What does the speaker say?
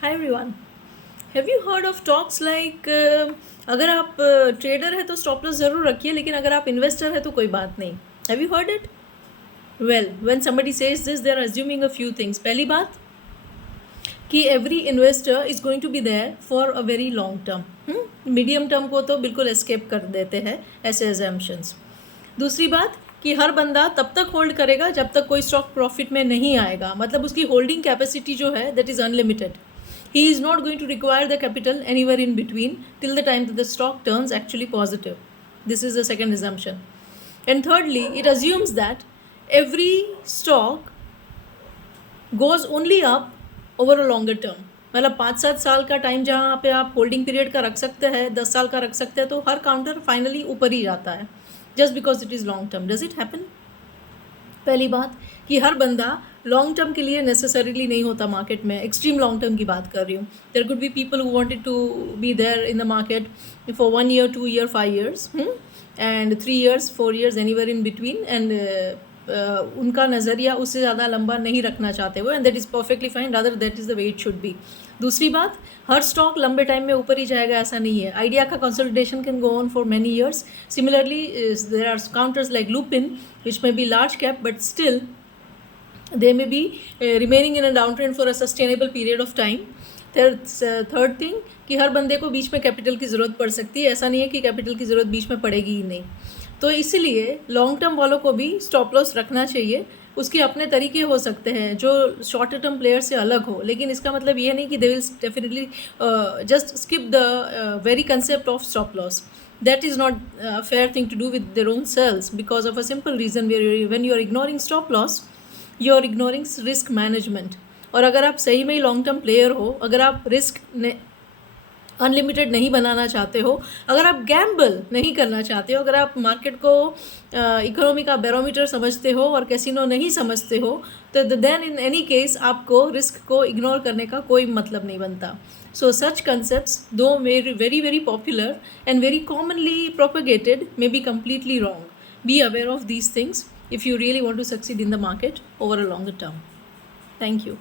Hi everyone. Have you heard of talks like अगर आप trader है तो स्टॉप लॉस ज़रूर रखिए, लेकिन अगर आप इन्वेस्टर है तो कोई बात नहीं. Have you heard it? Well, when somebody says this, they are assuming a few things. पहली बात कि every investor is going to be there for a very long term. Medium term को तो बिल्कुल एस्केप कर देते हैं ऐसे assumptions. दूसरी बात कि हर बंदा तब तक होल्ड करेगा जब तक कोई स्टॉक प्रॉफिट में नहीं आएगा, मतलब उसकी होल्डिंग कैपेसिटी जो है that is unlimited. He is not going to require the capital anywhere in between till the time that the stock turns actually positive. This is the second assumption. And thirdly, it assumes that every stock goes only up over a longer term. मतलब 5-7 साल का time जहाँ पे आप holding period का रख सकते हैं, 10 साल का रख सकते हैं, तो हर काउंटर फाइनली ऊपर ही जाता है just because it is long term. Does it happen? पहली बात कि हर बंदा लॉन्ग टर्म के लिए नेसेसरीली नहीं होता मार्केट में. एक्सट्रीम लॉन्ग टर्म की बात कर रही हूँ. There could be people who wanted to be there in the market for 1 year, 2 year, 5 years and 3 years, 4 years, anywhere in between. And उनका नज़रिया उससे ज़्यादा लंबा नहीं रखना चाहते वो, and that is perfectly fine. Rather that is the way it should be. दूसरी बात, हर स्टॉक लंबे टाइम में ऊपर ही जाएगा ऐसा नहीं है. आइडिया का consolidation can go on for many years. Similarly there are counters like Lupin which may be large cap but still they may be remaining in a downtrend for a sustainable period of time. Third thing कि हर बंदे को बीच में capital की ज़रूरत पड़ सकती है. ऐसा नहीं है कि कैपिटल की ज़रूरत बीच में पड़ेगी ही नहीं. तो इसीलिए लॉन्ग टर्म वालों को भी स्टॉप लॉस रखना चाहिए. उसके अपने तरीके हो सकते हैं जो शॉर्ट टर्म प्लेयर से अलग हो, लेकिन इसका मतलब ये नहीं कि they will definitely just skip the very concept of stop loss. That is not a fair thing to do with their own selves because of a simple reason where when you are ignoring stop loss, you are ignoring risk management. और अगर आप सही में ही long term player हो, अगर आप risk unlimited नहीं बनाना चाहते हो, अगर आप गैम्बल नहीं करना चाहते हो, अगर आप मार्केट को इकोनॉमी का बैरोमीटर समझते हो और कैसीनो नहीं समझते हो, तो देन इन एनी केस आपको रिस्क को इग्नोर करने का कोई मतलब नहीं बनता. So such concepts, though very very popular and very commonly propagated, may be completely wrong. Be aware of these things if you really want to succeed in the market over a longer term. Thank you.